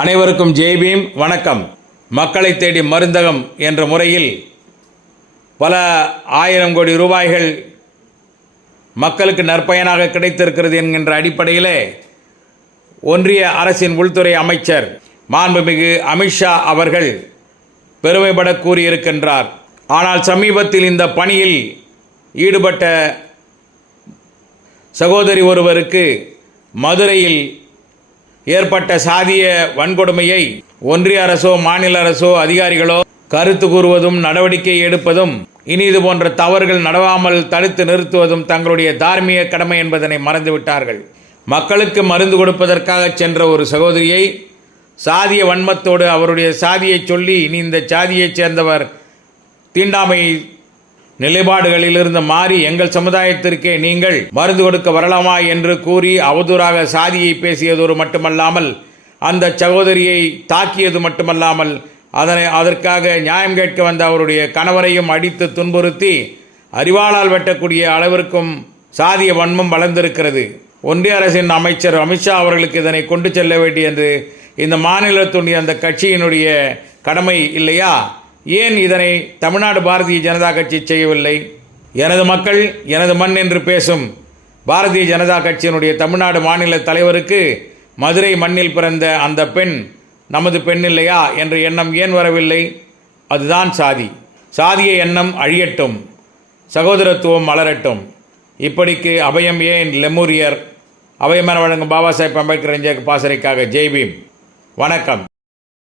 அனைவருக்கும் ஜெய்பீம் வணக்கம். மக்களை தேடி மருந்தகம் என்ற முறையில் பல ஆயிரம் கோடி ரூபாய்கள் மக்களுக்கு நற்பயனாக கிடைத்திருக்கிறது என்கின்ற அடிப்படையிலே ஒன்றிய அரசின் உள்துறை அமைச்சர் மாண்புமிகு அமித்ஷா அவர்கள் பெருமைப்பட கூறியிருக்கின்றார். ஆனால் சமீபத்தில் இந்த பணியில் ஈடுபட்ட சகோதரி ஒருவருக்கு மதுரையில் ஏற்பட்ட சாதிய வன்கொடுமையை ஒன்றிய அரசோ மாநில அரசோ அதிகாரிகளோ கருத்து கூறுவதும் நடவடிக்கை எடுப்பதும் இனி இது போன்ற தவறுகள் நடவாமல் தடுத்து நிறுத்துவதும் தங்களுடைய தார்மீக கடமை என்பதனை மறந்துவிட்டார்கள். மக்களுக்கு மருந்து கொடுப்பதற்காக சென்ற ஒரு சகோதரியை சாதிய வன்மத்தோடு அவருடைய சாதியை சொல்லி இனி இந்த சாதியைச் சேர்ந்தவர் தீண்டாமை நிலைப்பாடுகளிலிருந்து மாறி எங்கள் சமுதாயத்திற்கே நீங்கள் மருந்து கொடுக்க வரலாமா என்று கூறி அவதூறாக சாதியை பேசியதோடு மட்டுமல்லாமல் அந்த சகோதரியை தாக்கியது மட்டுமல்லாமல் அதனை அதற்காக நியாயம் கேட்க வந்த அவருடைய கணவரையும் அடித்து துன்புறுத்தி அறிவாளால் வெட்டக்கூடிய அளவிற்கும் சாதிய வன்மம் வளர்ந்திருக்கிறது. ஒன்றிய அரசின் அமைச்சர் அமித்ஷா அவர்களுக்கு இதனை கொண்டு செல்ல வேண்டியது இந்த மாநிலத்துடைய அந்த கட்சியினுடைய கடமை இல்லையா? ஏன் இதனை தமிழ்நாடு பாரதிய ஜனதா கட்சி செய்யவில்லை? எனது மக்கள் எனது மண் என்று பேசும் பாரதிய ஜனதா கட்சியினுடைய தமிழ்நாடு மாநில தலைவருக்கு மதுரை மண்ணில் பிறந்த அந்த பெண் நமது பெண் இல்லையா என்ற எண்ணம் ஏன் வரவில்லை? அதுதான் சாதி. சாதிய எண்ணம் அழியட்டும் சகோதரத்துவம் மலரட்டும். இப்படிக்கு அபயம் ஏன் லெமூரியர்? அபயமென வழங்கும் பாபா சாஹேப் அம்பேத்கர் பாசறைக்காக ஜெய்பீம் வணக்கம்.